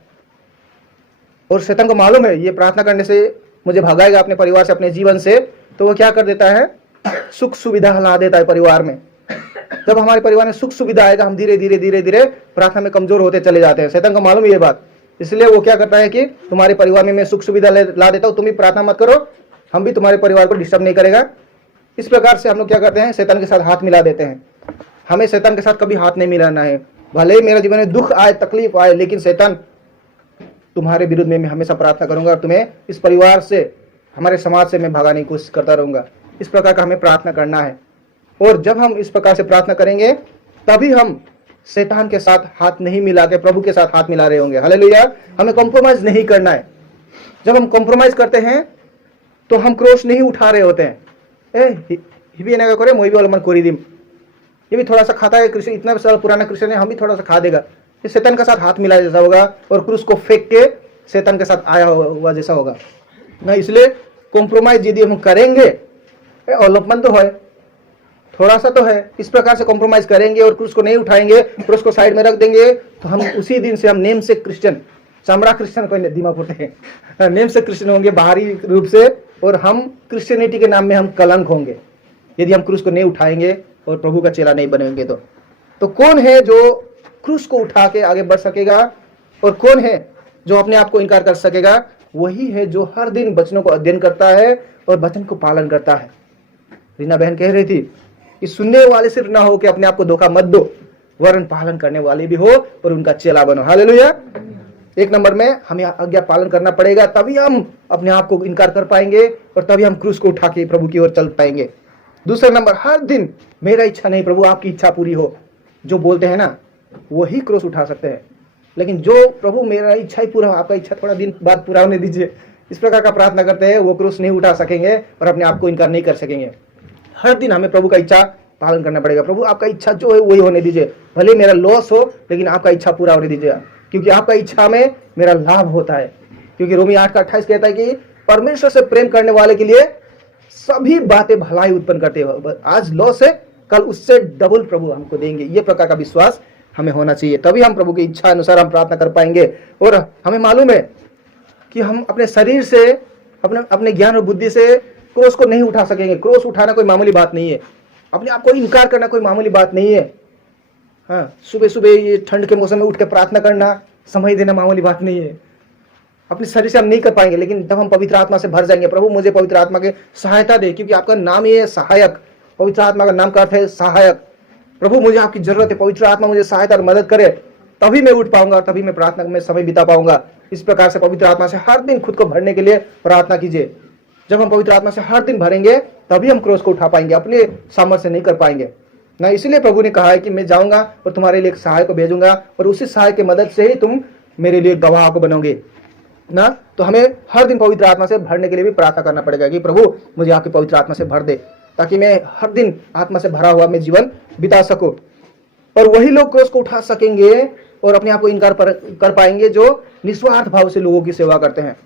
और शैतान को मालूम है ये प्रार्थना करने से मुझे भगाएगा अपने परिवार से, अपने जीवन से। तो वो क्या कर देता है, सुख सुविधा ला देता है परिवार में। जब हमारे परिवार में सुख सुविधा आएगा, हम धीरे धीरे धीरे धीरे प्रार्थना में कमजोर होते चले जाते हैं। शैतान को मालूम है ये बात, इसलिए वो क्या करता है कि तुम्हारे परिवार में मैं सुख सुविधा ला देता हूँ, तुम भी प्रार्थना मत करो, हम भी तुम्हारे परिवार को डिस्टर्ब नहीं करेगा। इस प्रकार से हम लोग क्या करते हैं, शैतान के साथ हाथ मिला देते हैं। हमें शैतान के साथ कभी हाथ नहीं मिलाना है। भले ही मेरे जीवन में दुख आए, तकलीफ आए, लेकिन शैतान तुम्हारे विरुद्ध में मैं हमेशा प्रार्थना करूंगा और तुम्हें इस परिवार से, हमारे समाज से मैं भगाने की कोशिश करता रहूंगा। इस प्रकार का हमें प्रार्थना करना है। और जब हम इस प्रकार से प्रार्थना करेंगे तभी हम शैतान के साथ हाथ नहीं मिला के प्रभु के साथ हाथ मिला रहे होंगे। हालेलुया। हमें कॉम्प्रोमाइज नहीं करना है। जब हम कॉम्प्रोमाइज करते हैं तो हम क्रोश नहीं उठा रहे होते हैं। हिबी करे मोई भी अलमन कोरी दिम, ये भी थोड़ा सा खाता है, कृष्ण इतना साल पुराना कृष्ण है, हम भी थोड़ा सा खा देगा, ये शैतान के साथ हाथ मिलाया जैसा होगा और क्रूस को फेंक के शैतान के साथ आया हुआ जैसा होगा ना। इसलिए कॉम्प्रोमाइज यदि हम करेंगे, अवलंबन तो है, थोड़ा सा तो है, इस प्रकार से कॉम्प्रोमाइज करेंगे और क्रूस को नहीं उठाएंगे, क्रूस को साइड में रख देंगे, तो हम उसी दिन से हम नेम से क्रिश्चियन, चमड़ा क्रिश्चियन कोई दिमाग होते हैं, नेम से क्रिश्चियन होंगे बाहरी रूप से, और हम क्रिश्चियनिटी के नाम में हम कलंक होंगे यदि हम क्रूस को नहीं उठाएंगे और प्रभु का चेला नहीं बनेंगे। तो कौन है जो क्रूस को उठा के आगे बढ़ सकेगा और कौन है जो अपने आप को इनकार कर सकेगा? वही है जो हर दिन वचनों को अध्ययन करता है और वचन को पालन करता है। रीना बहन कह रही थी कि सुनने वाले सिर्फ ना हो कि अपने आप को धोखा मत दो, वरन पालन करने वाले भी हो और उनका चेला बनो। हालेलुया। एक नंबर में हमें आज्ञा पालन करना पड़ेगा, तभी हम अपने आप को इनकार कर पाएंगे और तभी हम क्रूस को उठा के प्रभु की ओर चल पाएंगे। दूसरा नंबर, हर दिन मेरा इच्छा नहीं प्रभु आपकी इच्छा पूरी हो, जो बोलते हैं ना, वही क्रूस उठा सकते हैं। लेकिन जो प्रभु मेरा इच्छा ही पूरा हो, आपका इच्छा थोड़ा दिन बाद पूरा होने दीजिए, इस प्रकार का प्रार्थना करते हैं, वो क्रूस नहीं उठा सकेंगे और अपने आप को इनकार नहीं कर सकेंगे। हर दिन हमें प्रभु का इच्छा पालन करना पड़ेगा। प्रभु आपका इच्छा जो है वही होने दीजिए, भले मेरा लॉस हो लेकिन आपका इच्छा पूरा होने दीजिए, क्योंकि आपका इच्छा में मेरा लाभ होता है। क्योंकि रोमी 8:28 कहता है कि परमेश्वर से प्रेम करने वाले के लिए सभी बातें भलाई उत्पन्न करते हो, आज लॉस है कल उससे डबल प्रभु हमको देंगे। ये प्रकार का विश्वास हमें होना चाहिए, तभी हम प्रभु की इच्छा अनुसार हम प्रार्थना कर पाएंगे। और हमें मालूम है कि हम अपने शरीर से, अपने ज्ञान और बुद्धि से क्रोस को नहीं उठा सकेंगे। क्रोस उठाना कोई मामूली बात नहीं है, अपने आप को इनकार करना कोई मामूली बात नहीं है। हाँ, सुबह सुबह ये ठंड के मौसम में उठ के प्रार्थना करना, समय देना मामूली बात नहीं है। अपने शरीर से हम नहीं कर पाएंगे, लेकिन जब हम पवित्र आत्मा से भर जाएंगे, प्रभु मुझे पवित्र आत्मा की सहायता दे, क्योंकि आपका नाम ही है सहायक, पवित्र आत्मा का नाम का अर्थ है सहायक। प्रभु मुझे आपकी जरूरत है, पवित्र आत्मा मुझे सहायता और मदद करे, तभी मैं उठ पाऊंगा, तभी मैं प्रार्थना में समय बिता पाऊंगा। इस प्रकार से पवित्र आत्मा से हर दिन खुद को भरने के लिए प्रार्थना कीजिए। जब हम पवित्र आत्मा से हर दिन भरेंगे तभी हम क्रोस को उठा पाएंगे, अपने सामर्थ्य से नहीं कर पाएंगे ना। इसलिए प्रभु ने कहा है कि मैं जाऊंगा और तुम्हारे लिए एक सहायक को भेजूंगा और उसी सहायक की मदद से ही तुम मेरे लिए गवाह को बनोगे ना। तो हमें हर दिन पवित्र आत्मा से भरने के लिए भी प्रार्थना करना पड़ेगा कि प्रभु मुझे आपकी पवित्र आत्मा से भर दे, ताकि मैं हर दिन आत्मा से भरा हुआ मैं जीवन बिता सकूं। और वही लोग क्रोस को उठा सकेंगे और अपने आप को इनकार कर पाएंगे जो निस्वार्थ भाव से लोगों की सेवा करते हैं।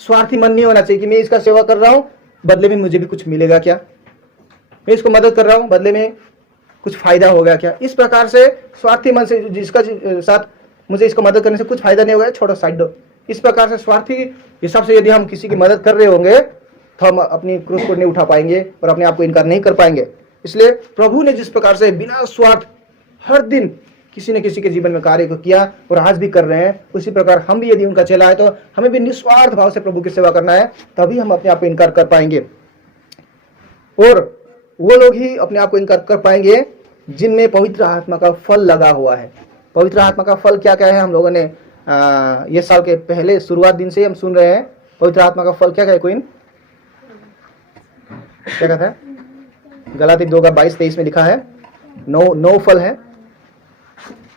स्वार्थी मन नहीं होना चाहिए कि मैं इसका सेवा कर रहा हूं, बदले में मुझे भी कुछ मिलेगा क्या, मैं इसको मदद कर रहा हूं, बदले में कुछ फायदा होगा क्या। इस प्रकार से स्वार्थी मन से, जिसका साथ मुझे इसको मदद करने से कुछ फायदा नहीं होगा, छोड़ो साइड दो, इस प्रकार से स्वार्थी हिसाब से यदि हम किसी की मदद कर रहे होंगे तो हम अपनी क्रूस को नहीं उठा पाएंगे और अपने आप को इनकार नहीं कर पाएंगे। इसलिए प्रभु ने जिस प्रकार से बिना स्वार्थ हर दिन किसी न किसी के जीवन में कार्य को किया और आज भी कर रहे हैं, उसी प्रकार हम भी यदि उनका चेला है तो हमें भी निस्वार्थ भाव से प्रभु की सेवा करना है, तभी हम अपने आप को इनकार कर पाएंगे। और वो लोग ही अपने आप को इनकार कर पाएंगे जिनमें पवित्र आत्मा का फल लगा हुआ है। पवित्र आत्मा का फल क्या क्या है? हम लोगों ने ये साल के पहले शुरुआत दिन से हम सुन रहे हैं। पवित्र आत्मा का फल क्या क्या है? कोई क्या कहता है? गलाती 2:22-23 में लिखा है, 9 फल है।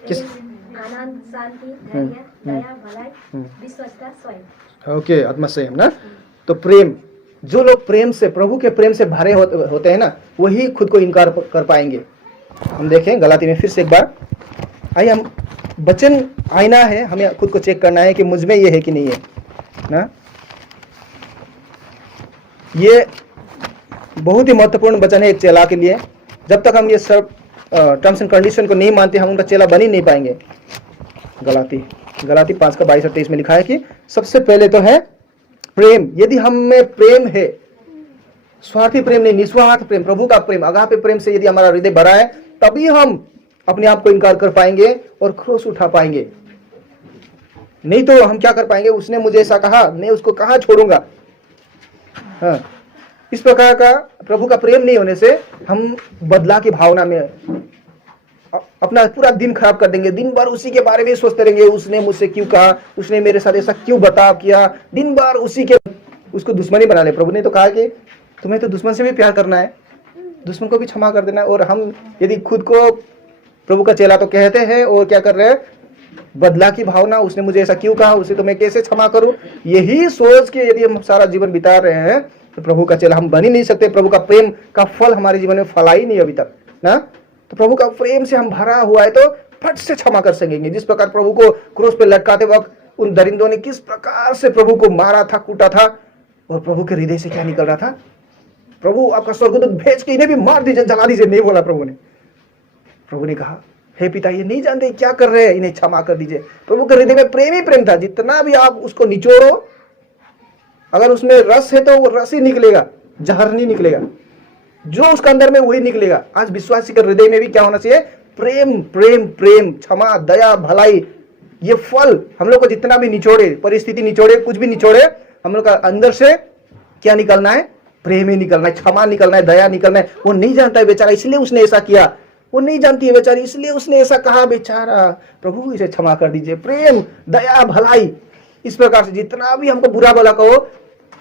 किस? आनंद, शांति, धैर्य, दया, भलाई, विश्वासता, स्वयं। ओके, आत्मसंयम ना। तो प्रेम, जो लोग प्रेम से, प्रभु के प्रेम से भरे होते हैं ना, वही खुद को इनकार कर पाएंगे। हम देखें गलाती में फिर से एक बार, आइए, हम वचन आईना है, हमें खुद को चेक करना है कि मुझ में ये है कि नहीं है ना। ये बहुत ही महत्वपूर्ण वचन है एक चेला के लिए। जब तक हम ये सब टर्म्स एंड कंडीशन को नहीं मानते, हम उनका चेला बन ही नहीं पाएंगे। गलाती 5:22-23 में लिखा है कि सबसे पहले तो है प्रेम। यदि हम में प्रेम है, स्वार्थी प्रेम नहीं, निस्वार्थ प्रेम, प्रभु का प्रेम, अगापे प्रेम से यदि हमारा हृदय भरा है, तभी हम अपने आप को इनकार कर पाएंगे और क्रोस उठा पाएंगे। नहीं तो हम क्या कर पाएंगे? उसने मुझे ऐसा कहा, मैं उसको कहां छोड़ूंगा। हाँ, इस प्रकार का प्रभु का प्रेम नहीं होने से हम बदला की भावना में अपना पूरा दिन खराब कर देंगे। दिन भर उसी के बारे में सोचते रहेंगे, उसने मुझसे क्यों कहा, उसने मेरे साथ ऐसा क्यों बर्ताव किया, दिन भर उसी के, उसको दुश्मनी बना ले। प्रभु ने तो कहा कि तुम्हें तो दुश्मन से भी प्यार करना है, दुश्मन को भी क्षमा कर देना है। और हम यदि खुद को प्रभु का चेला तो कहते हैं और क्या कर रहे हैं? बदला की भावना, उसने मुझे ऐसा क्यों कहा, उसे तो मैं कैसे क्षमा करूं, यही सोच के यदि हम सारा जीवन बिता रहे हैं तो प्रभु का चेला हम बन ही नहीं सकते। प्रभु का प्रेम का फल हमारे जीवन में फला ही नहीं अभी तक ना। तो प्रभु का प्रेम से हम भरा हुआ है तो फट से क्षमा कर सकेंगे। जिस प्रकार प्रभु को क्रूस पे लटकाते वक्त उन दरिंदों ने किस प्रकार से प्रभु को मारा था, कूटा था, और प्रभु के हृदय से क्या निकल रहा था, प्रभु आपका स्वर्गदूत भेज के इन्हें भी मार दीजिए, जला दीजिए, नहीं बोला प्रभु ने। प्रभु ने कहा, हे पिता, ये नहीं जानते क्या कर रहे हैं, इन्हें क्षमा कर दीजिए। प्रभु के हृदय में प्रेम ही प्रेम था। जितना भी आप उसको निचोड़ो, अगर उसमें रस है तो वो रस ही निकलेगा, जहर नहीं निकलेगा। जो उसके अंदर में वही निकलेगा। आज विश्वासी के हृदय में भी क्या होना चाहिए? प्रेम प्रेम प्रेम, क्षमा, दया, भलाई। ये फल हम लोग को जितना भी निचोड़े, परिस्थिति निचोड़े, कुछ भी निचोड़े, हम लोग का अंदर से क्या निकलना है? प्रेम ही निकलना है, क्षमा निकलना है, दया निकलना है। वो नहीं जानता है बेचारा, इसलिए उसने ऐसा किया। वो नहीं जानती है बेचारी, इसलिए उसने ऐसा कहा। बेचारा, प्रभु इसे क्षमा कर दीजिए। प्रेम, दया, भलाई, इस प्रकार से जितना भी हमको बुरा भला कहो,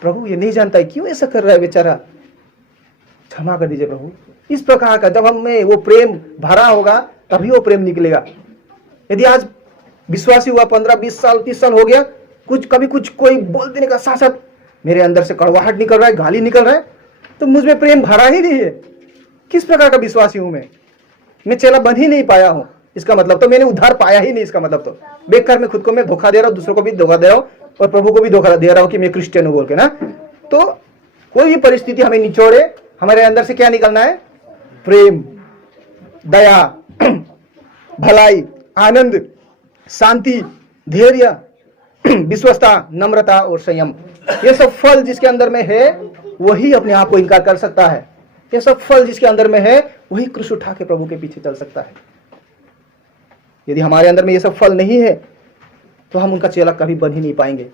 प्रभु ये नहीं जानता है क्यों ऐसा कर रहा है बेचारा, क्षमा कर दीजिए प्रभु। इस प्रकार का जब हम में वो प्रेम भरा होगा तभी वो प्रेम निकलेगा। यदि आज विश्वासी हुआ 15, 20 साल, 30 साल हो गया, कभी कुछ कोई बोल देने का साथ साथ मेरे अंदर से कड़वाहट निकल रहा है, गाली निकल रहा है, तो मुझ में प्रेम भरा ही नहीं है। किस प्रकार का विश्वासी हूं मैं चेला बन ही नहीं पाया हूं। इसका मतलब तो मैंने उद्धार पाया ही नहीं। इसका मतलब तो बेकार में खुद को मैं धोखा दे रहा हूं, दूसरों को भी धोखा दे रहा हूं, और प्रभु को भी धोखा दे रहा हूं कि मैं क्रिश्चियन हूं बोल के ना। तो कोई भी परिस्थिति हमें निचोड़े, हमारे अंदर से क्या निकलना है? प्रेम, दया, भलाई, आनंद, शांति, धैर्य, विश्वस्तता, नम्रता और संयम। ये सब फल जिसके अंदर में है वही अपने आप को इनकार कर सकता है। ये सब फल जिसके अंदर में है वही क्रूस उठा के प्रभु के पीछे चल सकता है। यदि हमारे अंदर में ये सब फल नहीं है तो हम उनका चेला कभी बन ही नहीं पाएंगे।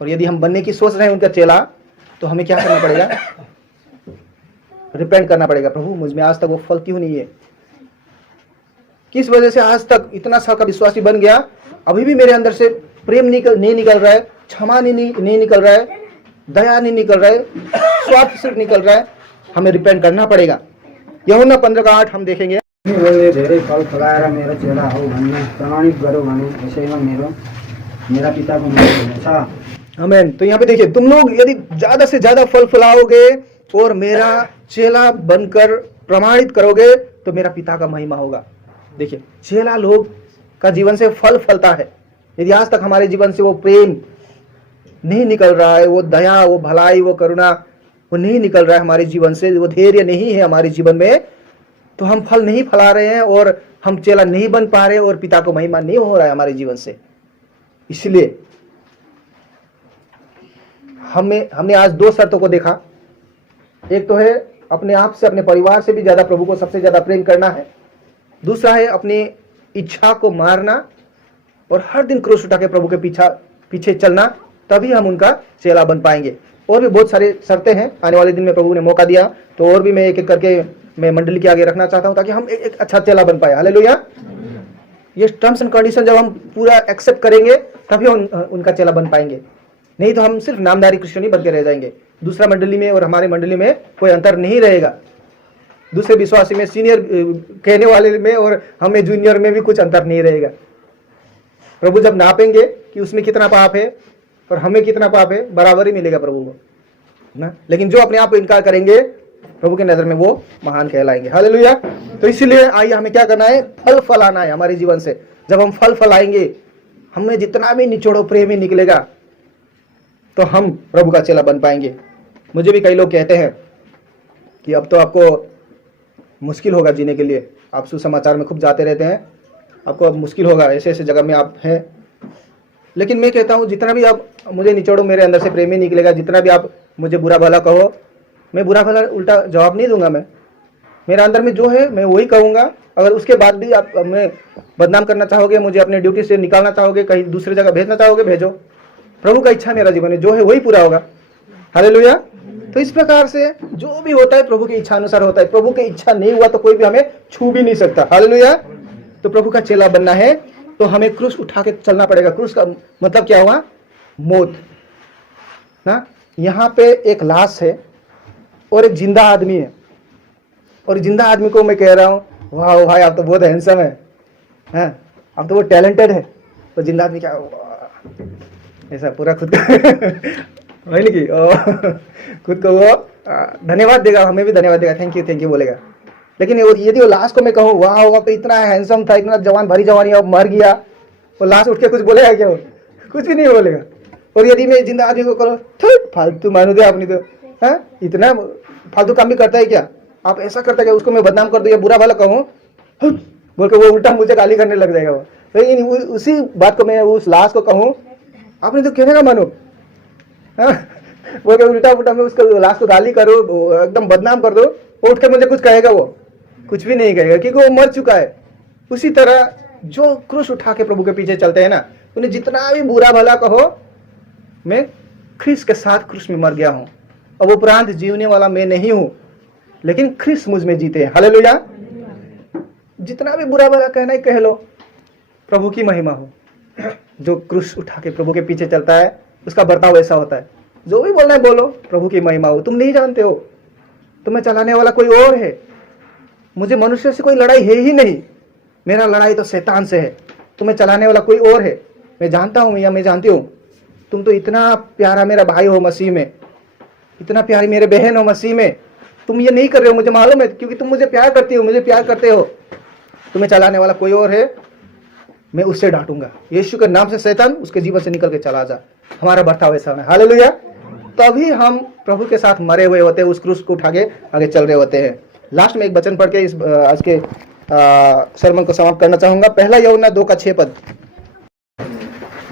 और यदि हम बनने की सोच रहे हैं उनका चेला, तो हमें क्या करना पड़ेगा? रिपेंट करना पड़ेगा। प्रभु मुझ में आज तक वो फल क्यों नहीं है? किस वजह से आज तक इतना साल का विश्वासी बन गया, अभी भी मेरे अंदर से प्रेम नहीं निकल रहा है, क्षमा नहीं निकल रहा है, दया नहीं निकल रहा है, स्वार्थ सिर्फ निकल रहा है। हमें रिपेंट करना पड़ेगा। यूहन्ना 15:8 हम देखेंगे। तिमीहरूले धेरै फल फलाएर मेरो चेला हो भन्ने प्रमाणित गरौ भने यसैमा मेरा पिताको महिमा हुनेछ। आमेन। तो यहाँ पे देखिए, तुम लोग यदि ज्यादा से ज्यादा फल फलाओगे और मेरा चेला बनकर प्रमाणित करोगे तो मेरा पिता का महिमा होगा। देखिए, चेला लोग का जीवन से फल फलता है। यदि आज तक हमारे जीवन से वो प्रेम नहीं निकल रहा है, वो दया, वो भलाई, वो करुणा, वो नहीं निकल रहा है हमारे जीवन से, वो धैर्य नहीं है हमारे जीवन में, तो हम फल नहीं फला रहे हैं और हम चेला नहीं बन पा रहे और पिता को महिमा नहीं हो रहा है हमारे जीवन से। इसलिए हमने आज दो शर्तों को देखा। एक तो है अपने आप से, अपने परिवार से भी ज्यादा प्रभु को सबसे ज्यादा प्रेम करना है। दूसरा है अपनी इच्छा को मारना और हर दिन क्रूस उठा के प्रभु के पीछे चलना, तभी हम उनका चेला बन पाएंगे। और भी बहुत सारे शर्तें हैं। आने वाले दिन में प्रभु ने मौका दिया तो और भी मैं एक एक करके मैं मंडली के आगे रखना चाहता हूं, ताकि हम एक अच्छा चेला बन पाए। हालेलुया। ये टर्म्स एंड कंडीशन जब हम पूरा एक्सेप्ट करेंगे तभी हम उनका चेला बन पाएंगे। नहीं तो हम सिर्फ नामधारी क्रिश्चियन ही बन के रह जाएंगे। दूसरा मंडली में और हमारे मंडली में कोई अंतर नहीं रहेगा। दूसरे विश्वासी में, सीनियर कहने वाले में और हमें जूनियर में भी कुछ अंतर नहीं रहेगा। प्रभु जब नापेंगे कि उसमें कितना पाप है और हमें कितना पाप है, बराबर ही मिलेगा प्रभु को ना। लेकिन जो अपने आप को इनकार करेंगे, प्रभु की नजर में वो महान कहलाएंगे। हालेलुया। तो इसीलिए आइए हमें क्या करना है? फल फलाना है हमारे जीवन से। जब हम फल फलाएंगे, हमें जितना भी निचोड़ो प्रेम ही निकलेगा, तो हम प्रभु का चेला बन पाएंगे। मुझे भी कई लोग कहते हैं कि अब तो आपको मुश्किल होगा जीने के लिए, आप सुसमाचार में खूब जाते रहते हैं, आपको अब मुश्किल होगा, ऐसे ऐसे जगह में आप हैं। लेकिन मैं कहता हूँ, जितना भी आप मुझे निचोड़ो, मेरे अंदर से प्रेम ही निकलेगा। जितना भी आप मुझे बुरा भला कहो, मैं बुरा भला उल्टा जवाब नहीं दूंगा। मैं मेरा अंदर में जो है मैं वही कहूँगा। अगर उसके बाद भी आप मैं बदनाम करना चाहोगे, मुझे अपने ड्यूटी से निकालना चाहोगे, कहीं दूसरी जगह भेजना चाहोगे, भेजो। प्रभु का इच्छा मेरा जीवन में जो है वही पूरा होगा। हालेलुया। तो इस प्रकार से जो भी होता है प्रभु की इच्छा अनुसार होता है। प्रभु की इच्छा नहीं हुआ तो कोई भी हमें छू भी नहीं सकता। हालेलुया। तो प्रभु का चेला बनना है तो हमें क्रूस उठा के चलना पड़ेगा। क्रूस का मतलब क्या हुआ? मौत ना। यहाँ पे एक लाश है और एक जिंदा आदमी है, और जिंदा आदमी को मैं कह रहा हूँ, वाह भाई आप तो बहुत हैंडसम है, आप तो बहुत टैलेंटेड है। तो जिंदा आदमी क्या ऐसा पूरा खुद का वही नहीं कि खुद को वो धन्यवाद देगा, हमें भी धन्यवाद देगा, थैंक यू बोलेगा। लेकिन यदि वो लाश को मैं कहूँ वाह वहाँ पे इतना हैंडसम था, इतना जवान, भरी जवानी, अब मर गया, वो लाश उठ के कुछ बोलेगा क्या? वो कुछ भी नहीं बोलेगा। और यदि मैं जिंदा आदमी को करो फालतू मानू दे आपने तो, है इतना फालतू काम भी करता है क्या? आप ऐसा करता है क्या? उसको मैं बदनाम कर दूँ या बुरा भला कहूँ बोल के वो उल्टा मुझे गाली करने लग जाएगा वो। लेकिन उसी बात को मैं उस लाश को कहूँ आपने तो कहने का मानो, बोल के उल्टा पुल्टा मैं उसको लाश को गाली करो, एकदम बदनाम कर दो, वो उठ के मुझे कुछ कहेगा? वो कुछ भी नहीं कहेगा, क्योंकि वो मर चुका है। उसी तरह जो क्रूस उठा के प्रभु के पीछे चलते हैं ना, उन्हें जितना भी बुरा भला कहो, मैं ख्रिस्त के साथ क्रूस में मर गया हूं। अब उपरांत जीवने वाला मैं नहीं हूं, लेकिन ख्रिस्त मुझ में जीते हैं। हालेलुया। जितना भी बुरा भला कहना ही कह लो, प्रभु की महिमा हो। जो क्रूस उठा के प्रभु के पीछे चलता है उसका बर्ताव ऐसा होता है, जो भी बोलना है बोलो, प्रभु की महिमा हो। तुम नहीं जानते हो तुम्हें चलाने वाला कोई और है। मुझे मनुष्य से कोई लड़ाई है ही नहीं, मेरा लड़ाई तो शैतान से है। तुम्हें चलाने वाला कोई और है। मैं जानता हूं या मैं जानती हूं तुम तो इतना प्यारा मेरा भाई हो मसीह में, इतना प्यारी मेरे बहन हो मसीह में, तुम ये नहीं कर रहे हो, मुझे मालूम है, क्योंकि तुम मुझे प्यार करती हो, मुझे प्यार करते हो। तुम्हें चलाने वाला कोई और है, मैं उससे डांटूंगा। यीशु के नाम से शैतान उसके जीवन से निकल के चला जा। हमारा बर्ताव ऐसा है। हालेलुया। तभी हम प्रभु के साथ मरे हुए होते हैं, उस क्रूस को उठा के आगे चल रहे होते हैं। लास्ट में एक वचन पढ़ के इस आज के सरमन को समाप्त करना चाहूंगा। पहला यूहन्ना 2:6।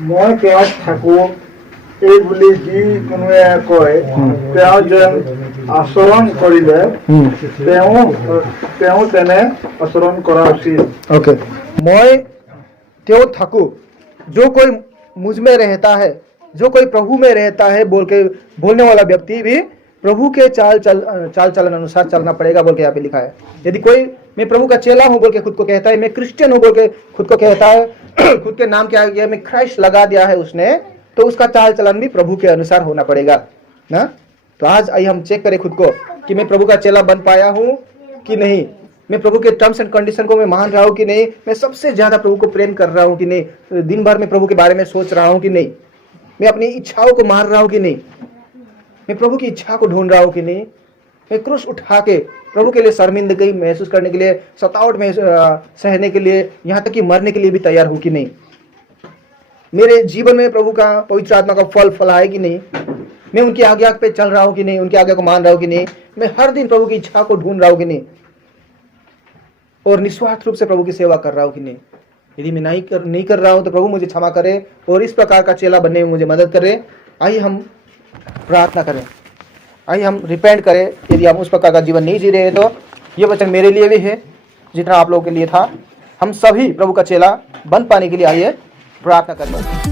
মই তেওঁক থাকো এই বুলি যি কোনোৱে কয়, তেওঁ যেন আচৰণ কৰিলে তেওঁ তেনে আচৰণ কৰা উচিত। ओके, मैं त्यो थकू, जो कोई मुझ में रहता है, जो कोई प्रभु में रहता है बोलने वाला व्यक्ति भी प्रभु के चाल चलन अनुसार चलना पड़ेगा बोल के यहाँ पे लिखा है। यदि कोई मैं प्रभु का चेला हूं बोल के खुद को कहता है, मैं क्रिश्चियन हूं बोल के खुद को कहता है, खुद के नाम क्या किया, मैं क्राइस्ट लगा दिया है उसने, तो उसका चाल चलन भी प्रभु के अनुसार होना पड़ेगा ना। तो आज आइए हम चेक करें खुद को कि मैं प्रभु का चेला बन पाया हूं कि नहीं, मैं प्रभु के टर्म्स एंड कंडीशन को मैं मान रहा हूं कि नहीं, मैं सबसे ज्यादा प्रभु को प्रेम कर रहा हूं कि नहीं, दिन भर में प्रभु के बारे में सोच रहा हूं कि नहीं, मैं अपनी इच्छाओं को मार रहा हूं कि नहीं, मैं प्रभु की इच्छा को ढूंढ रहा हूं कि नहीं, मैं क्रूस उठा के प्रभु के लिए शर्मिंदगी महसूस करने के लिए, सतावट में सहने के लिए, यहाँ तक कि मरने के लिए भी तैयार हूं कि नहीं, मेरे जीवन में प्रभु का पवित्र आत्मा का फल फला है कि नहीं, मैं उनकी आज्ञा पे चल रहा हूं कि नहीं, उनकी आज्ञा को मान रहा हूं कि नहीं, मैं हर दिन प्रभु की इच्छा को ढूंढ रहा हूं कि नहीं, और निस्वार्थ रूप से प्रभु की सेवा कर रहा हूं कि नहीं। यदि मैं नहीं कर रहा हूं तो प्रभु मुझे क्षमा करे और इस प्रकार का चेला बनने में मुझे मदद करे। आइए हम प्रार्थना करें, आइए हम रिपेंट करें। यदि हम उस प्रकार का जीवन नहीं जी रहे हैं तो ये वचन मेरे लिए भी है जितना आप लोगों के लिए था। हम सभी प्रभु का चेला बन पाने के लिए आइए प्रार्थना करें।